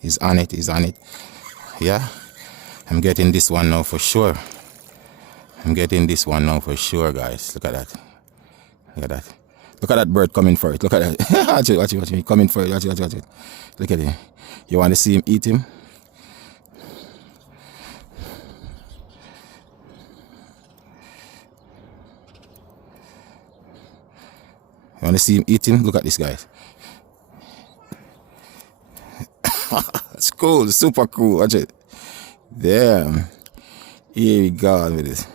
He's on it. He's on it. Yeah. I'm getting this one now for sure. I'm getting this one now for sure, guys. Look at that. Look at that. Look at that bird coming for it. Look at that. Watch it, watch it, watch it. Coming for it. Watch it, watch it, watch it. Look at it. You want to see him eat him? You want to see him eat him? Look at this, guys. It's cool. It's super cool. Watch it. Damn. Here we go with this.